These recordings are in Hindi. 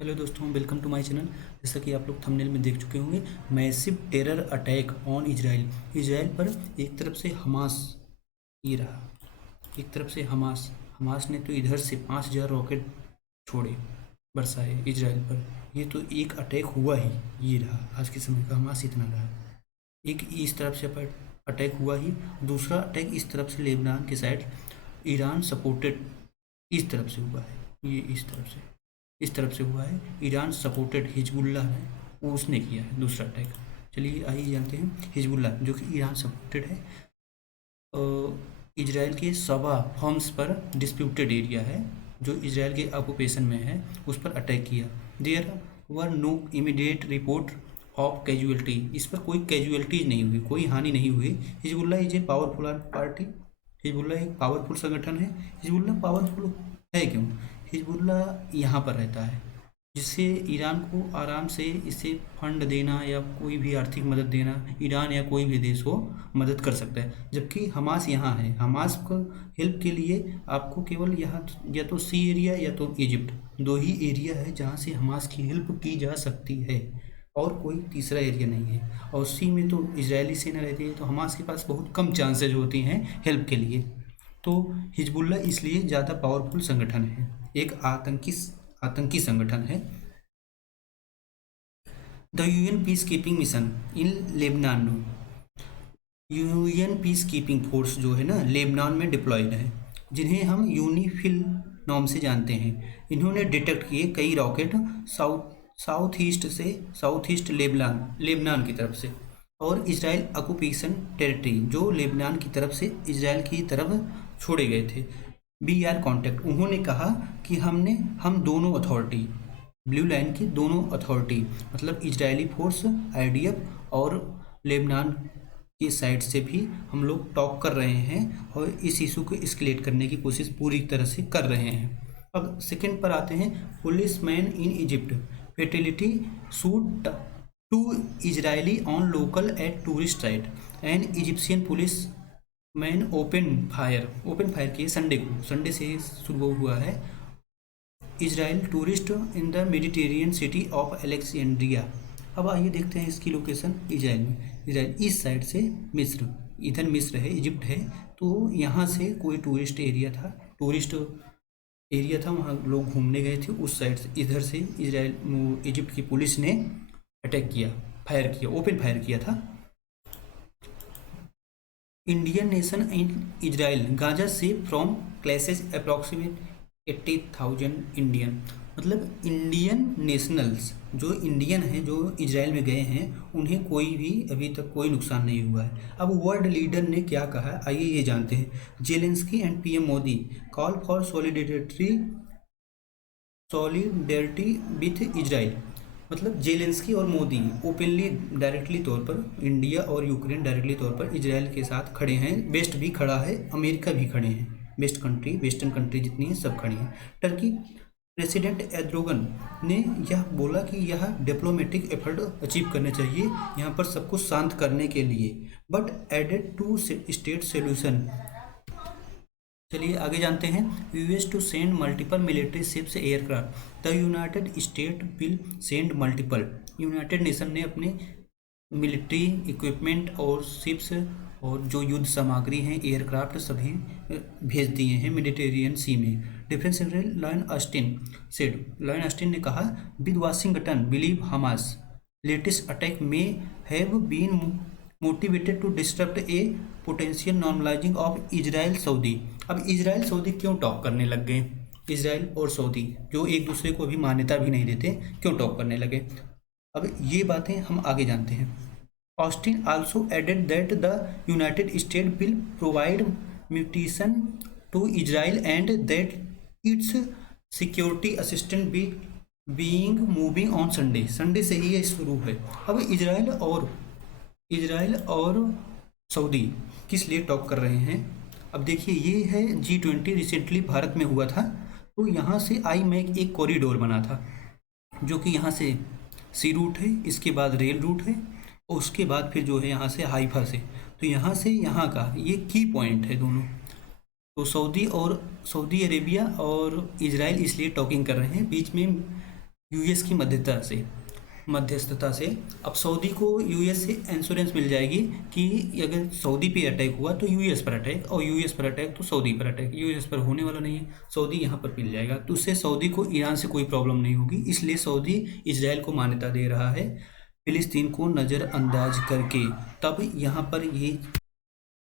हेलो दोस्तों, वेलकम टू माय चैनल। जैसा कि आप लोग थंबनेल में देख चुके होंगे, massive terror attack on Israel. Israel पर एक तरफ से हमास ये रहा, एक तरफ से हमास हमास ने तो इधर से 5,000 रॉकेट छोड़े, बरसाए इजराइल पर। ये तो एक अटैक हुआ ही, ये रहा आज के समय का हमास, इतना रहा। एक इस तरफ से अटैक हुआ ही, दूसरा अटैक इस तरफ से लेबनान के साइड ईरान सपोर्टेड इस तरफ से हुआ है। ये इस तरफ से हुआ है, ईरान सपोर्टेड हिजबुल्लाह है, वो उसने किया है दूसरा अटैक। चलिए आइए जानते हैं। हिजबुल्लाह जो कि ईरान सपोर्टेड है, इजराइल के सबा होम्स पर डिस्प्यूटेड एरिया है जो इजराइल के ऑक्यूपेशन में है, उस पर अटैक किया। There were no immediate report of casualty, इस पर कोई कैजुअलिटीज नहीं हुई, कोई हानि नहीं हुई। Hezbollah is a powerful party, Hezbollah एक पावरफुल संगठन है। हिजबुल्लाह पावरफुल है क्यों? हिजबुल्लाह यहाँ पर रहता है, जिससे ईरान को आराम से इसे फंड देना या कोई भी आर्थिक मदद देना, ईरान या कोई भी देश हो मदद कर सकता है। जबकि हमास यहाँ है, हमास को हेल्प के लिए आपको केवल यहाँ या तो सी एरिया या तो इजिप्ट, दो ही एरिया है जहाँ से हमास की हेल्प की जा सकती है, और कोई तीसरा एरिया नहीं है। और सी में तो इजरायली सेना रहती है, तो हमास के पास बहुत कम चांसेज होती हैं हेल्प के लिए। तो हिजबुल्लाह इसलिए ज़्यादा पावरफुल संगठन है, एक आतंकी संगठन है। The UN peace keeping mission in Lebanon, UN peace keeping force जो है ना, लेबनान में डिप्लॉयड है, जिन्हें हम यूनिफिल नाम से जानते हैं। इन्होंने डिटेक्ट किए कई रॉकेट साउथ ईस्ट लेबनान की तरफ से, और इजराइल ऑक्यूपेशन टेरिटरी जो लेबनान की तरफ से इजराइल की तरफ छोड़े गए थे। बी आर कॉन्टैक्ट, उन्होंने कहा कि हम दोनों अथॉरिटी, ब्लू लाइन की दोनों अथॉरिटी, मतलब इजरायली फोर्स आईडीएफ और लेबनान की साइड से भी हम लोग टॉक कर रहे हैं और इस इशू को एस्केलेट करने की कोशिश पूरी तरह से कर रहे हैं। अब सेकंड पर आते हैं। Policeman in Egypt fatally shoot two Israeli on local at tourist site and Egyptian policeman open fire किए संडे से शुरू हुआ है। Israel tourist in the Mediterranean city of Alexandria. अब आइए देखते हैं इसकी लोकेशन इजराइल में। इजराइल इस साइड से मिस्र, इधर मिस्र है, इजिप्ट है, तो यहाँ से कोई टूरिस्ट एरिया था, वहाँ लोग घूमने गए थे, उस साइड से इधर से इजिप्ट की पुलिस ने अटैक किया, ओपन फायर किया था। Indian nation in Israel Gaza save from clashes approximate 80,000 Indian, मतलब इंडियन नेशनल्स जो इंडियन हैं जो इजराइल में गए हैं, उन्हें कोई भी अभी तक कोई नुकसान नहीं हुआ है। अब वर्ल्ड लीडर ने क्या कहा है, आइए ये जानते हैं। Zelensky and PM Modi call for solidarity with Israel, मतलब जेलेंस्की और मोदी ओपनली डायरेक्टली तौर पर इंडिया और यूक्रेन डायरेक्टली तौर पर इजराइल के साथ खड़े हैं। वेस्ट भी खड़ा है, अमेरिका भी खड़े हैं, वेस्टर्न कंट्री जितनी हैं सब खड़ी हैं। टर्की प्रेसिडेंट एर्दोगन ने यह बोला कि यह डिप्लोमेटिक एफर्ट अचीव करने चाहिए यहाँ पर सबको शांत करने के लिए, but added two state solution. चलिए आगे जानते हैं। US to send multiple military ships aircraft, the United State will send multiple. United Nation ने अपने मिलिट्री इक्विपमेंट और शिप्स और जो युद्ध सामग्री हैं, एयरक्राफ्ट सभी भेज दिए हैं मेडिटेरियन सी में। डिफेंस सेक्रेटरी लॉयन ऑस्टिन ने कहा, with Washington believe Hamas latest attack में have been motivated to disturb a potential normalizing of Israel Saudi. अब इजराइल सऊदी क्यों टॉक करने लग गए? इजराइल और सऊदी जो एक दूसरे को अभी मान्यता भी नहीं देते, क्यों टॉक करने लगे? अब ये बातें हम आगे जानते हैं। Austin also added that the United State will provide mutation to Israel and that its security assistant being moving on Sunday से ही ये शुरू है। अब इजराइल और सऊदी किस लिए टॉक कर रहे हैं? अब देखिए, ये है G20 रिसेंटली भारत में हुआ था, तो यहाँ से आई मैक एक कॉरिडोर बना था, जो कि यहाँ से सी रूट है, इसके बाद रेल रूट है, और उसके बाद फिर जो है यहाँ से हाइफा से, तो यहाँ से यहाँ का ये की पॉइंट है दोनों। तो सऊदी अरेबिया और इजराइल इसलिए टॉकिंग कर रहे हैं, बीच में यूएस की मध्यस्थता से अब सऊदी को यूएस से इंश्योरेंस मिल जाएगी कि अगर सऊदी पे अटैक हुआ तो यूएस पर अटैक, और यूएस पर अटैक तो सऊदी पर अटैक। यूएस पर होने वाला नहीं है, सऊदी यहाँ पर मिल जाएगा, तो उससे सऊदी को ईरान से कोई प्रॉब्लम नहीं होगी। इसलिए सऊदी इजराइल को मान्यता दे रहा है फिलिस्तीन को नज़रअंदाज करके। तब यहाँ पर ये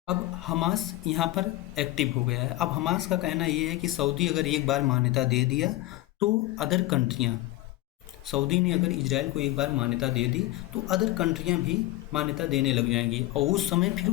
अब हमास यहाँ पर एक्टिव हो गया है। अब हमास का कहना ये है कि सऊदी अगर एक बार मान्यता दे दिया तो अदर कंट्रियाँ, सऊदी ने अगर इजराइल को एक बार मान्यता दे दी तो अदर कंट्रियां भी मान्यता देने लग जाएंगी, और उस समय फिर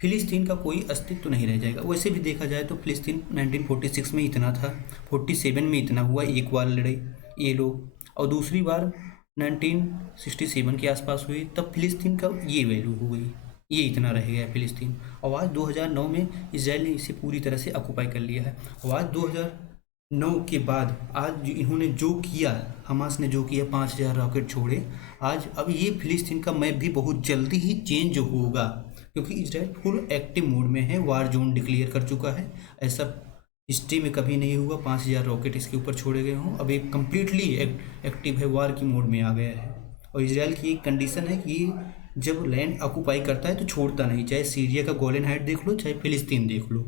फिलिस्तीन का कोई अस्तित्व तो नहीं रह जाएगा। वैसे भी देखा जाए तो फिलिस्तीन 1946 में इतना था, 47 में इतना हुआ, एक बार लड़ाई ये लोग, और दूसरी बार 1967 के आसपास हुई, तब फिलिस्तीन का ये वैल्यू हो गई, ये इतना रह गया फिलिस्तीन। और आज 2009 में इसराइल ने इसे पूरी तरह से ऑक्यूपाई कर लिया है। और आज 2009 के बाद आज इन्होंने जो किया, हमास ने जो किया, 5000 रॉकेट छोड़े, आज अब ये फिलिस्तीन का मैप भी बहुत जल्दी ही चेंज होगा, क्योंकि इसराइल फुल एक्टिव मोड में है, वार जोन डिक्लेयर कर चुका है। ऐसा हिस्ट्री में कभी नहीं हुआ 5000 रॉकेट इसके ऊपर छोड़े गए हों। अब एक कम्प्लीटली एक्टिव है, वार की मोड में आ गया है। और इसराइल की एक कंडीशन है कि जब लैंड ऑक्यूपाई करता है तो छोड़ता नहीं, चाहे सीरिया का गोलन हाइट देख लो, चाहे फिलिस्तीन देख लो।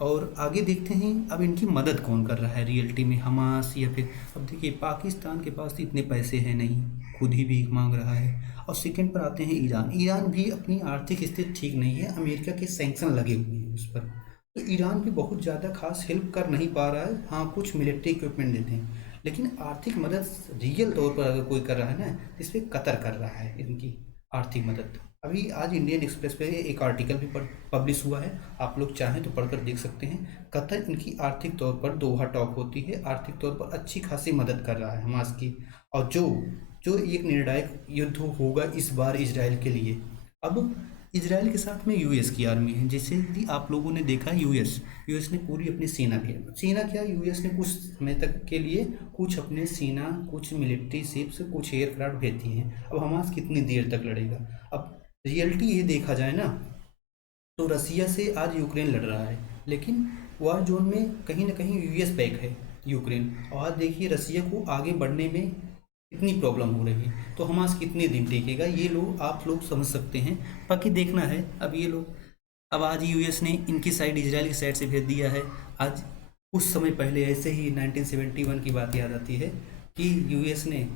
और आगे देखते हैं अब इनकी मदद कौन कर रहा है रियलिटी में, हमास या फिर, अब देखिए पाकिस्तान के पास तो इतने पैसे हैं नहीं, खुद ही भीख मांग रहा है। और सेकंड पर आते हैं ईरान। ईरान भी अपनी आर्थिक स्थिति ठीक नहीं है, अमेरिका के सैंक्शन लगे हुए हैं उस पर, तो ईरान भी बहुत ज़्यादा खास हेल्प कर नहीं पा रहा है। हाँ, कुछ मिलिट्री इक्विपमेंट देते हैं, लेकिन आर्थिक मदद रियल तौर पर अगर कोई कर रहा है ना, तो इस पर कतर कर रहा है इनकी आर्थिक मदद। अभी आज इंडियन एक्सप्रेस पे एक आर्टिकल भी पब्लिश हुआ है, आप लोग चाहें तो पढ़कर देख सकते हैं। कतर इनकी आर्थिक तौर पर दोहा टॉक होती है, आर्थिक तौर पर अच्छी खासी मदद कर रहा है हमास की। और जो एक निर्णायक युद्ध होगा इस बार इजराइल के लिए। अब इजराइल के साथ में यूएस की आर्मी है, जैसे कि आप लोगों ने देखा यूएस ने पूरी अपनी सेना क्या यूएस ने कुछ समय तक के लिए कुछ अपने सेना, कुछ मिलिट्री शिप्स, कुछ एयरक्राफ्ट भेजी हैं। अब हमास कितनी देर तक लड़ेगा। अब रियलिटी ये देखा जाए ना, तो रसिया से आज यूक्रेन लड़ रहा है, लेकिन वार जोन में कहीं ना कहीं यूएस बैक है यूक्रेन। और आज देखिए रसिया को आगे बढ़ने में कितनी प्रॉब्लम हो रही है, तो हमास कितने दिन टेकेगा, ये लोग आप लोग समझ सकते हैं। बाकी देखना है अब ये लोग, अब आज यूएस ने इनकी साइड इजराइल की साइड से भेज दिया है। आज कुछ समय पहले ऐसे ही 1971 की बात याद आती है कि यूएस ने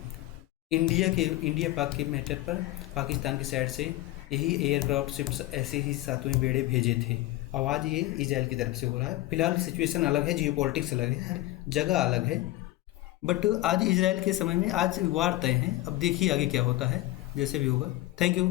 इंडिया पाक के मैटर पर पाकिस्तान की साइड से यही एयरक्राफ्ट शिप्स ऐसे ही सातवें बेड़े भेजे थे। अब आज ये इजराइल की तरफ से हो रहा है। फिलहाल सिचुएशन अलग है, जियोपॉलिटिक्स अलग है, हर जगह अलग है, बट आज इजराइल के समय में आज वार तय है। अब देखिए आगे क्या होता है, जैसे भी होगा। Thank you.